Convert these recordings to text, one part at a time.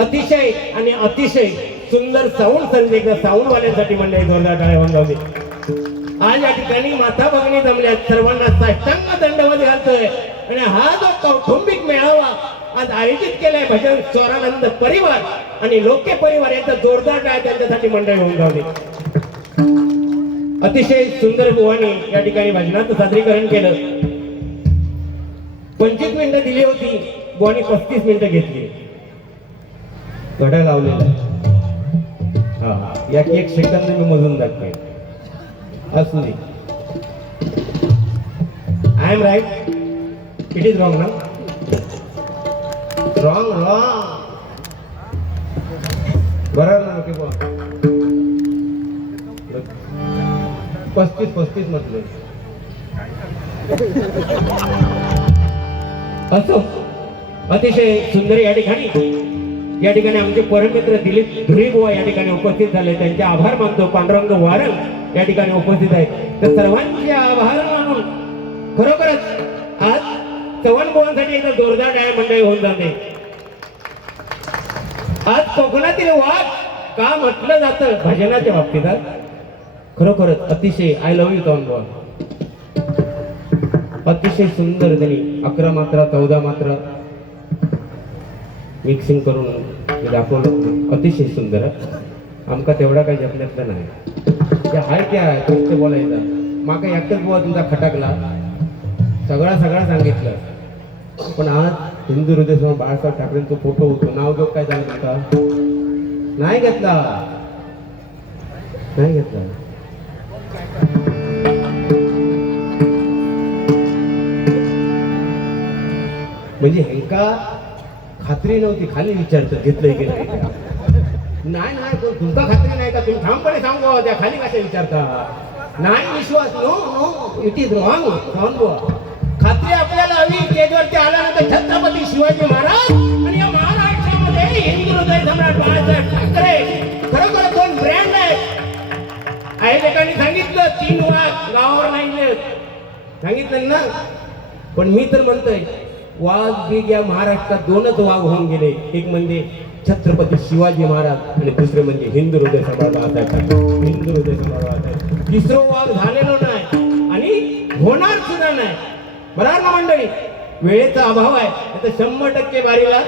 अतिशय आणि अतिशय सुंदर साऊंड संदेश साऊंड वाल्यांसाठी मंडळी जोरदार टाळ्या वाजवते. आज या ठिकाणी माता भगिनी जमल्या, सर्वांना साष्टांग दंडवत घालतोय आणि हा जो कौटुंबिक मेळावा आज आयोजित केलाय भजन स्वरानंद परिवार आणि लोके परिवार यांचा जोरदार टाळ्या त्यांच्यासाठी मंडळी होऊन जावली. अतिशय सुंदर बुवानी या ठिकाणी भजनाचं सादरीकरण केलं. 25 मिनिटं दिली होती, बुवानी 35 मिनिटं घेतली. घड्याळ लावलेला हा या एक सेकंद मी मोजून दाखवेन. असू दे. I am right. It is wrong ना. रॉंग रॉंग बरोबर ना. ओके बोला. 35 म्हटलं. असो अतिशय सुंदर या ठिकाणी आमचे परममित्र दिलीप धुरीबुवा या ठिकाणी उपस्थित झाले. त्यांचे आभार मानतो. पांडुरंग वारंग या ठिकाणी उपस्थित आहेत. तर सर्वांचे आभार मानून खरोखरच आज चव्हाणबुवांसाठी एकदा जोरदार टाळ्या मंडळी होऊन जाते. आज कोकणातील वाघ का म्हटलं जातं भजनाच्या बाबतीत. खरोखरच अतिशय आय लव्ह यू चव्हाणबुवा. अतिशय सुंदर त्यांनी 11 मात्रा 14 मात्रा मिक्सिंग करून दाखवलं. अतिशय सुंदर. आमका तेवढा काही जपण्यातलं नाही. त्या हाय त्या गोष्ट बोलायचा माका एकच बुवा तुमचा खटकला. सगळा सांगितलं. पण आज हिंदू हृदय समोर बाळासाहेब ठाकरेंचा फोटो होतो. नाव घेऊ काय झालं का नाही घेतला. म्हणजे हेंका खात्री नव्हती. खाली विचारतं घेतलंय की नाही. तुमका खात्री नाही का. तुम्ही ठामपणे सांगू त्या खाली कशा विचारता. नाही विश्वास. No it is wrong. खात्री आपल्याला हवी. स्टेजवरती आल्यानंतर छत्रपती शिवाजी महाराज आणि या महाराष्ट्रामध्ये हिंदू हृदय सम्राट बाळासाहेब ठाकरे खरोखर 2 ब्रँड आहेत. आई लोकांनी सांगितलं 3 वाघ गावावर नाही सांगितलं ना. पण मी तर म्हणतोय वाघ बिग या महाराष्ट्रात 2च वाघ होऊन गेले. एक म्हणजे छत्रपती शिवाजी महाराज आणि दुसरे म्हणजे हिंदू हृदय सम्राट बाळासाहेब ठाकरे. हिंदू हृदय सम्राट बाळासाहेब. 3रा वाघ झालेलो नाही आणि होणार सुद्धा नाही. बरोबर ना मंडळी. वेळेचा अभाव आहे. आता 100% बारीला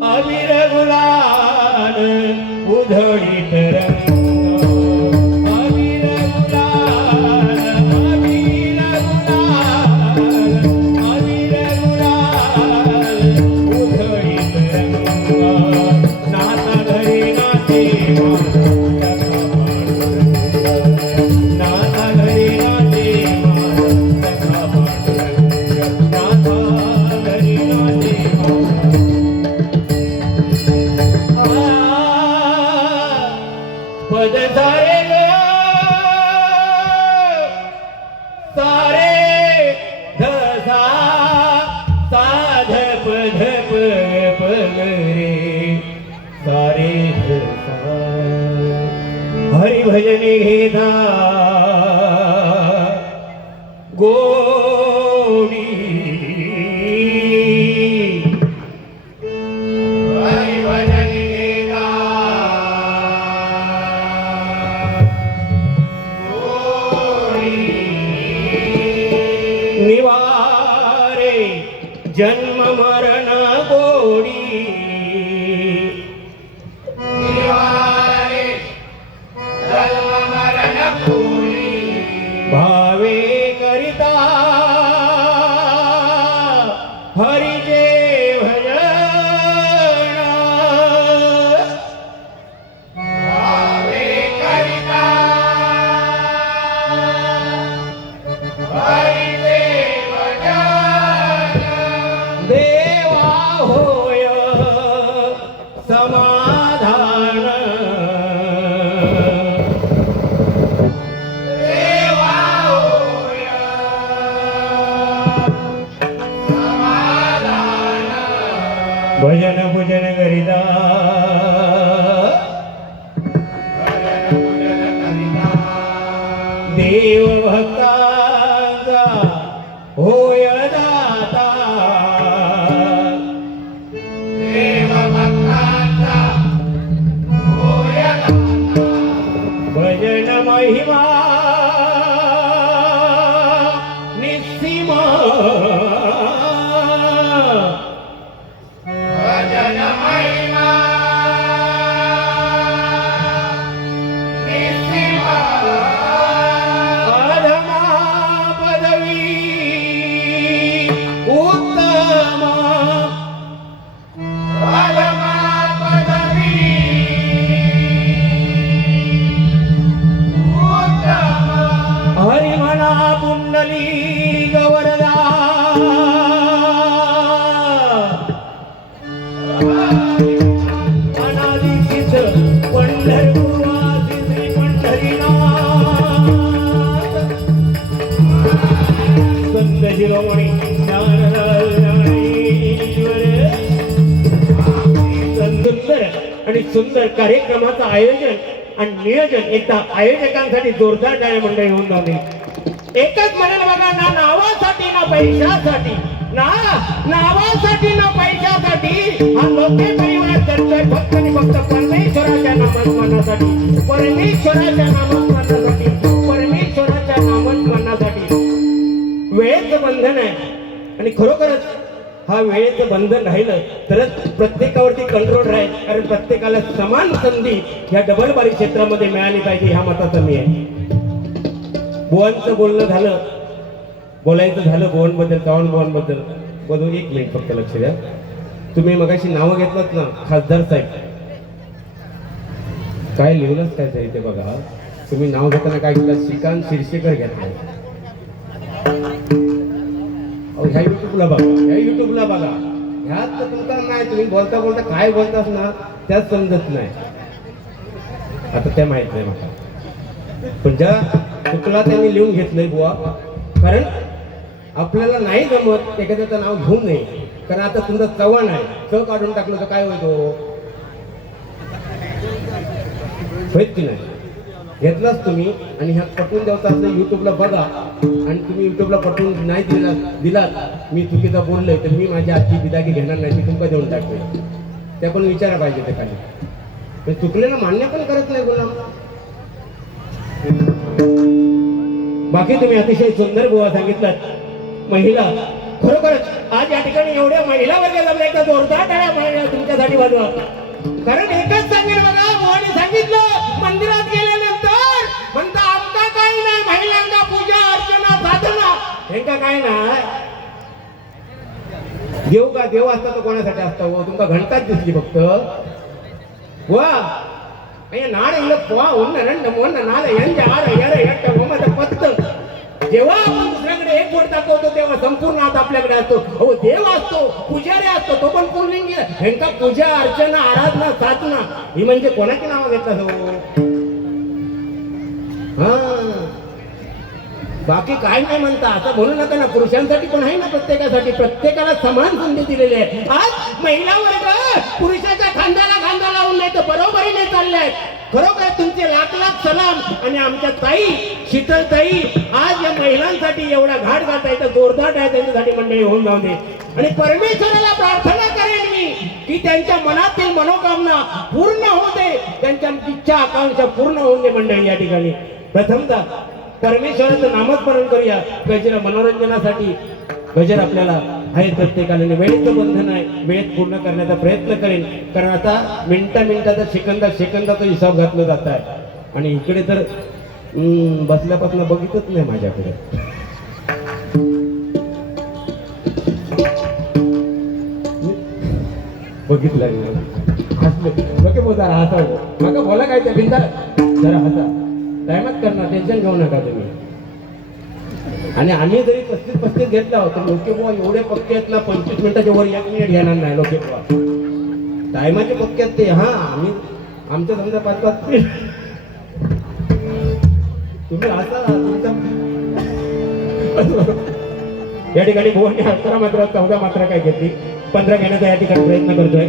अबीर गुलाल उधळीत रंग. हरिभजने घेता गोडी. हरिभजने घेता पूजन करिता देव भक्तांचा होय दाता देव भक्तांचा होय दाता भजन महिमा निस्सीमा भजन महिमा निस्सीमा अधमा पदवी उत्तम अधमा पदवी उत्तम हरिमना पुंडली गवरदा अनादिसिद्ध पंढरपुरासी श्री पंढरीनाथ संत शिरोमणी ज्ञानराज ज्ञानेश्वर सुंदर आणि सुंदर कार्यक्रमाचं आयोजन आणि नियोजन एकदा आयोजकांसाठी जोरदार टाळ्या मंडळी होऊन जाते. एकच म्हणेल बघा, ना नावासाठी ना पैशासाठी, ना नावासाठी ना पैशासाठी हा लोके परिवार करतोय फक्त आणि फक्त परमेश्वराच्या नामस्मरणासाठी, परमेश्वराच्या नामस्मरणासाठी, परमेश्वराच्या नामस्मरणासाठी. वेळेचं बंधन आहे आणि खरोखरच हा वेळेचं बंधन राहिलं तरच प्रत्येकावरती कंट्रोल राहील, कारण प्रत्येकाला समान संधी या डबलबारी क्षेत्रामध्ये मिळाली पाहिजे ह्या मताचा मी आहे. बुवांचं बोलणं झालं, बोलायचं झालं बुवांबद्दल, चव्हाण बुवांबद्दल. बघू एक मिनिट फक्त लक्ष द्या. तुम्ही मगाशी नावं घेतलात ना, खासदार साहेब काय लिहिलंच काय तरी ते बघा. तुम्ही नाव घेताना काय घेतलं, श्रीकांत शिरसेकर घेतलं. ह्या युट्यूबला बघा, ह्या युट्यूबला बघा, ह्यात तर तुमचा नाही. तुम्ही बोलता बोलता काय बोलतास ना त्याच समजत नाही. आता त्या माहित नाही मला, पण ज्या चुकला त्यांनी लिहून घेतलंय बुवा, कारण आपल्याला नाही जमत एखाद्याचं नाव घेऊन नये. कारण आता तुमचं चव्हाण आहे, च काढून टाकलं तर काय होतो, होत की नाही. घेतलाच तुम्ही आणि ह्या पटवून द्यावता असं युट्यूबला बघा, आणि तुम्ही युट्यूबला पटवून नाही दिलात मी चुकीचा बोललोय तर मी माझी आजची बिदागी घेणार नाही, मी तुमका देऊन टाकतोय. त्या पण विचारा पाहिजे ते खाली. चुकलेलं मान्य पण करत नाही गुलाम. बाकी तुम्ही अतिशय सुंदर गोवा सांगितलं. महिला खरोखरच आज या ठिकाणी एवढ्या महिला वर्ग जमल्या, एकदा जोरदार टाळ्या महिला तुमच्यासाठी वाजवा. कारण एकच सांगेल बघा, गोवाने सांगितलं मंदिरात गेल्यानंतर म्हणता आमका काही नाही, महिलांना पूजा अर्चना साधना हेंका काय नाही. देव का देव असता तो कोणासाठी असता हो, तुमका घंटाच दिसली फक्त वा नाड ಇಲ್ಲ ಪೋ ಒನ್ನ ರೆಂಡು ಮೂನ್ನ ನಾಳೆ ಎಂಜ ಆರು ಎರ ಎಟ್ಟ ಒಮ್ಮದ पत्त. जेव्हा आपण दुसऱ्याकडे एक बोट दाखवतो तेव्हा संपूर्ण हात आपल्याकडे असतो. अहो देव असतो, पुजारी असतो, तो पण पुल्लिंगी. ह्यांका पूजा अर्चना आराधना साधना ही म्हणजे कोणाची नावं घेतलं हो. हा बाकी काय नाही म्हणता असं म्हणू नका ना. पुरुषांसाठी पण आहे ना, प्रत्येकासाठी, प्रत्येकाला समान संधी दिलेली आहे. आज महिला वर्ग पुरुषाच्या खांद्याला खांदा लावून नाही तर बरोबरीने चाललाय. खरोखर तुमचे लाख लाख सलाम. आणि आमच्या ताई शीतल ताई आज या महिलांसाठी एवढा घाट घालता येतं, जोरदार आहे त्यांच्यासाठी मंडळी होऊन जाऊ दे. आणि परमेश्वराला प्रार्थना करेन मी की त्यांच्या मनातील मनोकामना पूर्ण होऊ दे, त्यांच्या इच्छा आकांक्षा पूर्ण होऊन दे. मंडळी या ठिकाणी प्रथमतः परमेश्वराचं नामस्मरण करूया. गजर मनोरंजनासाठी गजर आपल्याला आहे प्रत्येकाला. वेळेचं बंधन आहे, वेळेत पूर्ण करण्याचा प्रयत्न करेन, कारण आता मिनिटाचा सेकंदाचा हिसाब घातला जात आहे. आणि इकडे तर बसल्यापासून बघितच नाही माझ्याकडे. बघितलं हसले बोला हसा मग बोला काय त्या बिंदा जरा हसा टायमात करणार, टेन्शन घेऊ नका तुम्ही. आणि आम्ही जरी 35 घेतला होतो लोके बुवा एवढे पक्के आहेत ना, 25 मिनिटाच्या वर 1 मिनिट घेणार नाही लोके बुवा. टायमाचे पक्के आहेत ते. हा आम्ही आमच्या समजा 5-5 मिनिट तुम्ही असा तुमचा या ठिकाणी बुवांनी 11 मात्रा 14 मात्रा काय घेतली. 15 घेण्याचा या ठिकाणी प्रयत्न करतोय.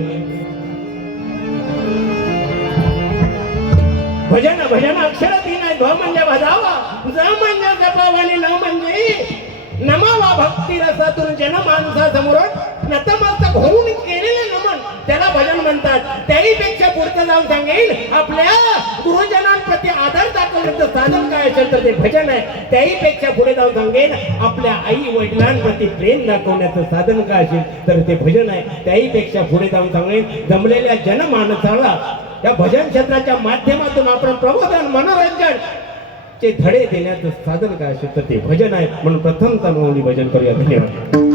भजन भजन अक्षर तीन आहे. भ म्हणजे भजावा, ज म्हणजे जपावा आणि न म्हणजे नमावा. भक्ती रसातून जन माणसा समोर नतमस्तक होऊन केलेले नमन त्याला भजन म्हणतात. त्याहीपेक्षा पुढचं जाऊन सांगेल आपल्या गुरुजनांप्रती आदर दाखवण्याचं साधन काय असेल तर ते भजन आहे. त्याहीपेक्षा पुढे जाऊन सांगेल आपल्या आई वडिलांप्रती प्रेम दाखवण्याचं साधन काय असेल तर ते भजन आहे. त्याहीपेक्षा पुढे जाऊन सांगेल जमलेल्या जनमानसाला या भजन क्षेत्राच्या माध्यमातून आपण प्रबोधन मनोरंजन चे धडे देण्याचं साधन काय असेल तर ते भजन आहे. म्हणून प्रथम तरुणी भजन करूया. धन्यवाद.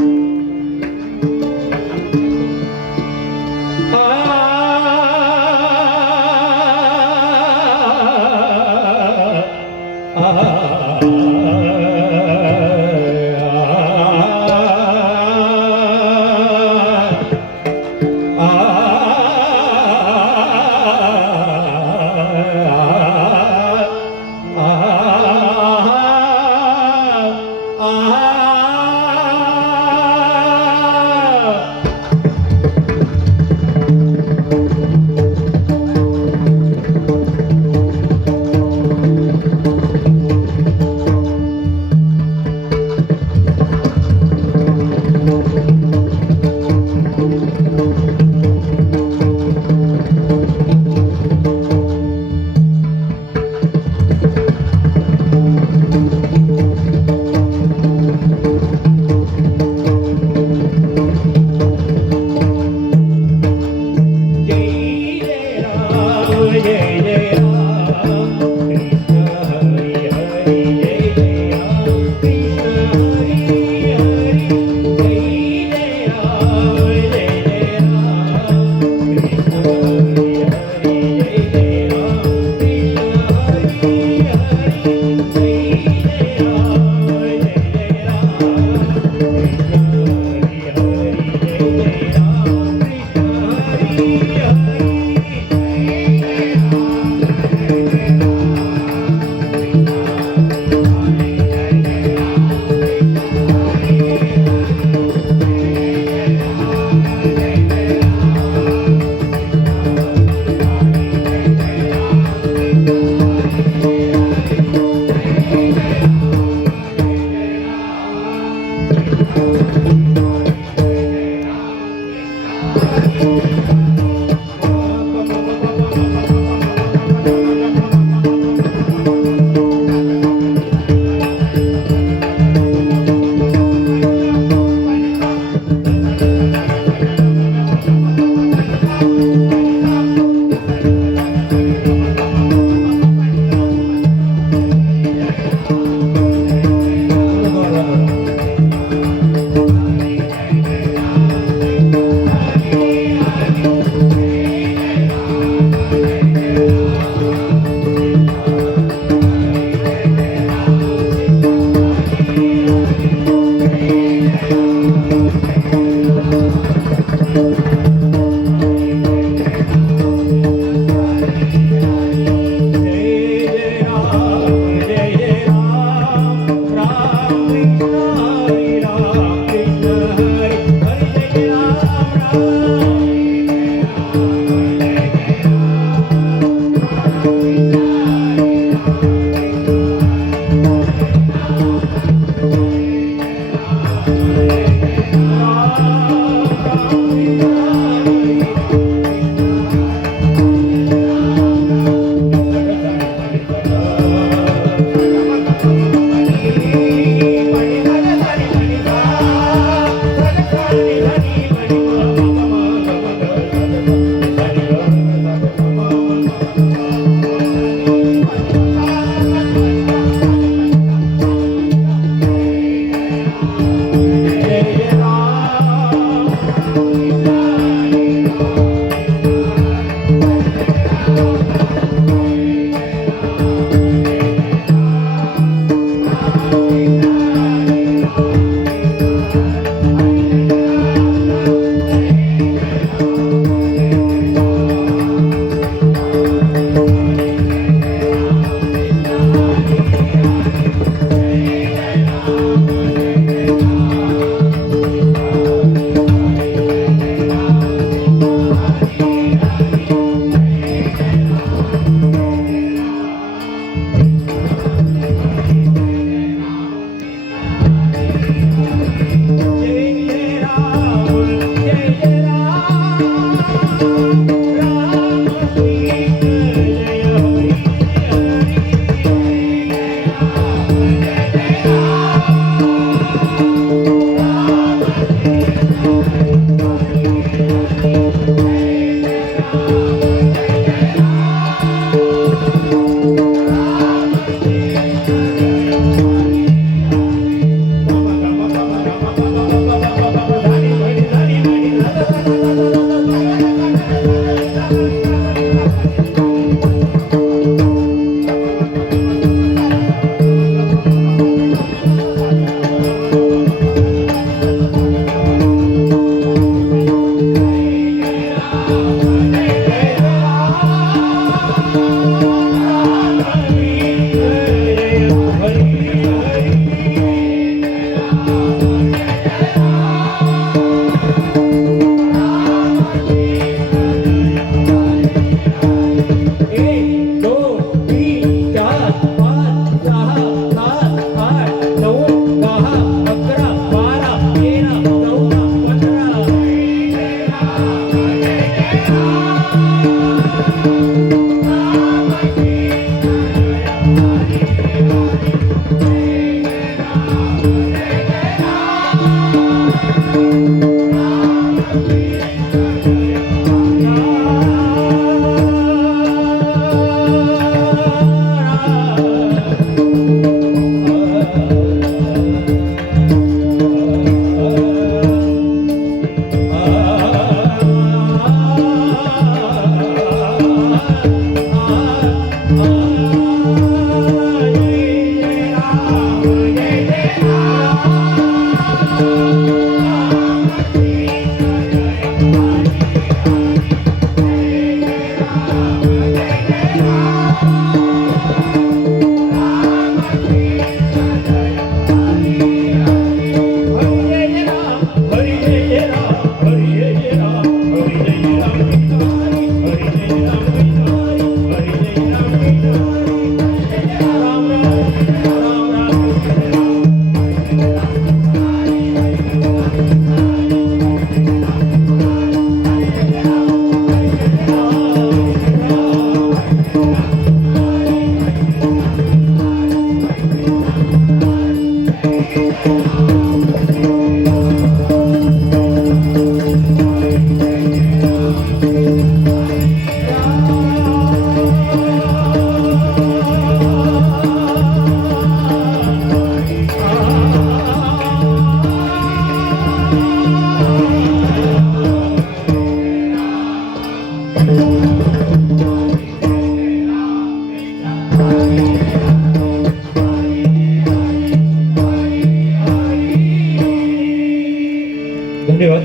धन्यवाद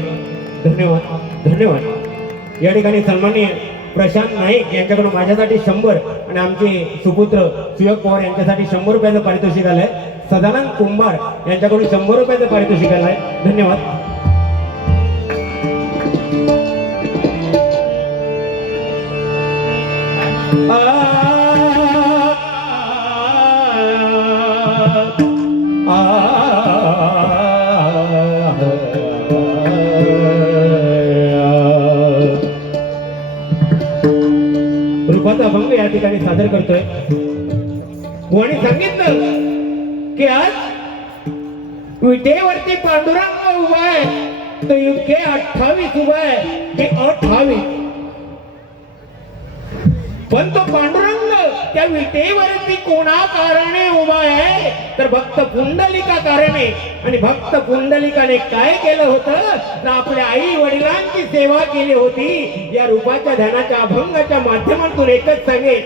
धन्यवाद धन्यवाद. या ठिकाणी सन्माननीय प्रशांत नाईक यांच्याकडून माझ्यासाठी 100 आणि आमचे सुपुत्र सुयोग पवार यांच्यासाठी 100 रुपयाचं पारितोषिक आलंय. सदानंद कुंभार यांच्याकडून 100 रुपयाचं पारितोषिक आलंय. धन्यवाद. रूपाचा अभंग या ठिकाणी सादर करतोय. आणि सांगितलं की आज विटेवरती पांडुरंग उभा आहे तर युके 28 उभा आहे की 28. पण तो पांडुरंग त्या विटेवरती कोणा कारणे उभा आहे तर भक्त पुंडलिका कारणे. आणि भक्त पुंडलिकाने काय केलं होतं तर आपल्या आई वडिलांची सेवा केली होती. या रूपाच्या ध्यानाच्या अभंगाच्या माध्यमातून एकच सांगेल,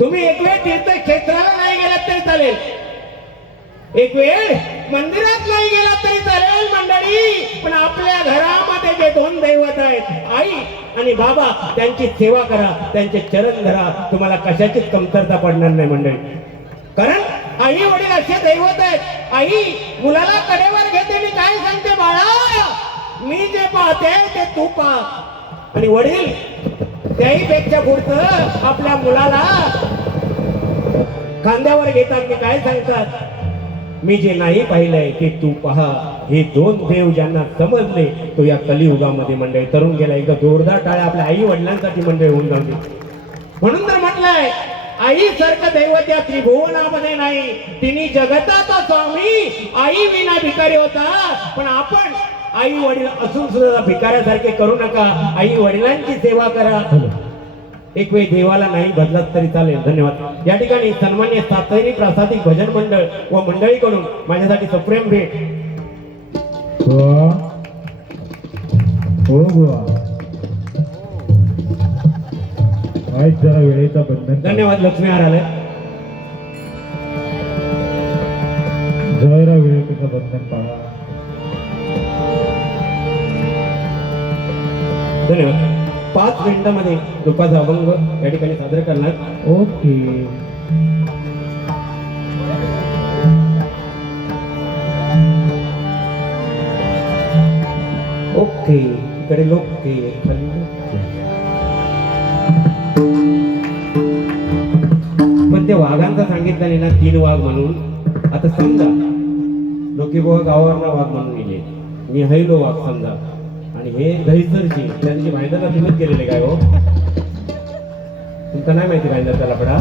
तुम्ही एक वेळ तीर्थक्षेत्राला नाही गेलात तरी चालेल, एक वेळ मंदिरात नाही गेला तरी चालेल मंडळी, पण आपल्या घरामध्ये जे 2 दैवत आहेत आई आणि बाबा त्यांची सेवा करा, त्यांचे चरण धरा. तुम्हाला कशाचीच कमतरता पडणार नाही मंडळी. कारण आई वडील असे दैवत आहेत. आई मुलाला कडेवर घेते, मी काय सांगते बाळा, मी जे पाहते ते तू पहा. आणि वडील त्याही पेक्षा पुढचं आपल्या मुलाला खांद्यावर घेतात, मी काय सांगतात, मी जे नाही पाहिलंय ते तू पहा. हे 2 देव ज्यांना समजले तो या कलियुगामध्ये मंडळी तरुण गेला. एकदा जोरदार टाळ्या आपल्या आई वडिलांसाठी मंडळी होऊन जाते. म्हणून तर म्हटलंय आई सारखं दैवत या त्रिभुवनामध्ये नाही. तिने जगताचा स्वामी आई विना भिकारी होता. पण आपण आई वडील असून सुद्धा भिकाऱ्यासारखे करू नका. आई वडिलांची सेवा करा. एक वेळ देवाला नाही बदलत तरी चालेल. धन्यवाद. या ठिकाणी सन्मान्य सातहिनी प्रासादिक भजन मंडळ व मंडळीकडून माझ्यासाठी सप्रेम भेट. हो बुवा, जरा वेळेचा बंधन. धन्यवाद. लक्ष्मीहार आले. जरा वेळेचं बंधन पहा. धन्यवाद. 5 मिनिटांमध्ये रूपाचा अभंग या ठिकाणी सादर करणार. ओके. ओके. इकडे लोके पण ते वाघांचा सांगितलं ना 3 वाघ म्हणून. आता समजा लोके बुवा गावावरनं वाघ म्हणून गेले, मी हैलो वाघ समजा, आणि हे दहीसरची त्यांची भाईंदरला तुम्हीच गेलेले काय हो? तुमचं नाही माहिती भाईंदरचा लफडा?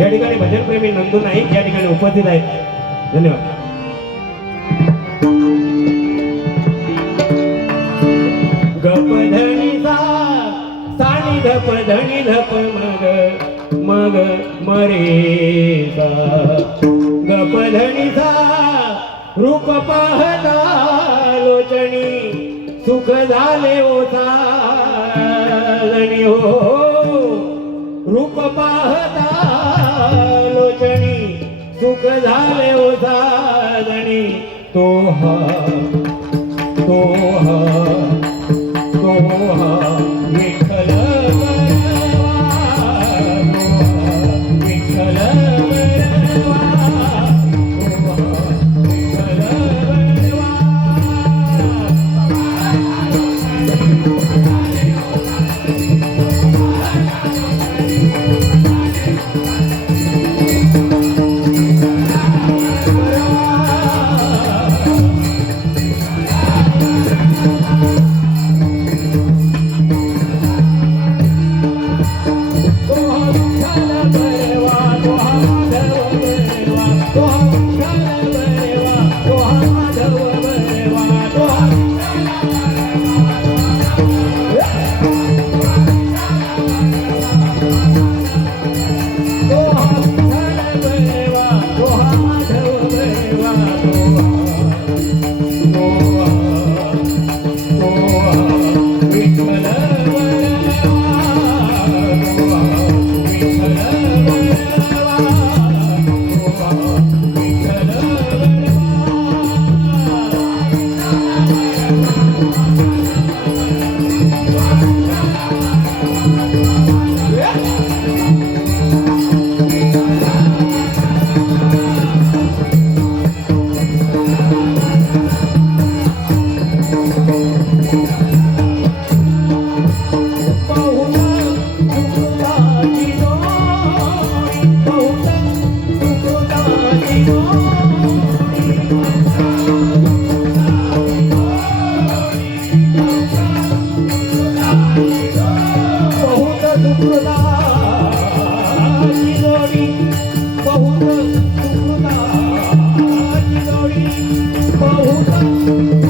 या ठिकाणी भजन प्रेमी नंदू नाईक या ठिकाणी उपस्थित आहेत. धन्यवाद. गपधनी सा सानी धप धनी धप मग मग मरे सा. गपधनी सा रूप पाहता लोचनी सुख झाले ओसा हो. रूप पाहता लोचनी सुख झाले ओसा तो हा तो हा तो हा विठ्ठल आहे